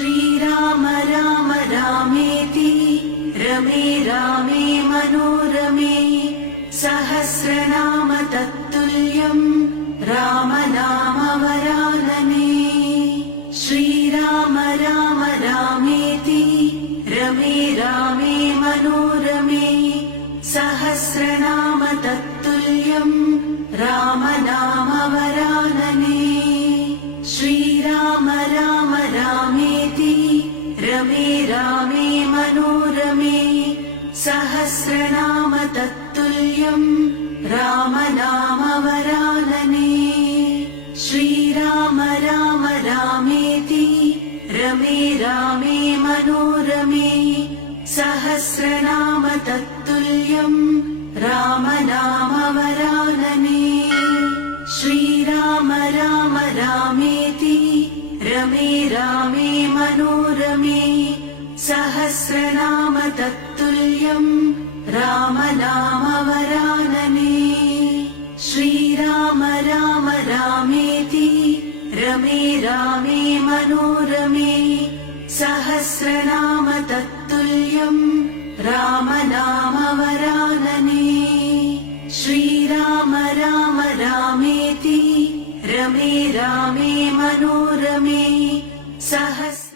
श्रीराम राम रामेति रमे रामे मनोरमे सहस्रनाम तत्तुल्यम् राम नाम वरानने। श्रीराम राम रामेति रमे रामे मनोरमे सहस्रनाम तत्तुल्यम् राम नाम वरानने। श्रीराम राम रामेति रमे रामे मनोरमे सहस्रनाम तत्तुल्यम् राम नाम वरानने। श्रीराम राम रामेति रमे रामे मनोरमे सहस्रनाम तत्तुल्यम् राम नाम वरानने। श्रीराम राम रामेति रमे रामे मनोरमे सहस्रनाम तत्तुल्यम् राम नाम वरानने। श्रीराम राम रामेति रमे रामे मनोरमे सहस्रनाम तत्तुल्यम् राम नाम वरानने। श्रीराम राम रामेति रमे रामे मनोरमे सहस्रनाम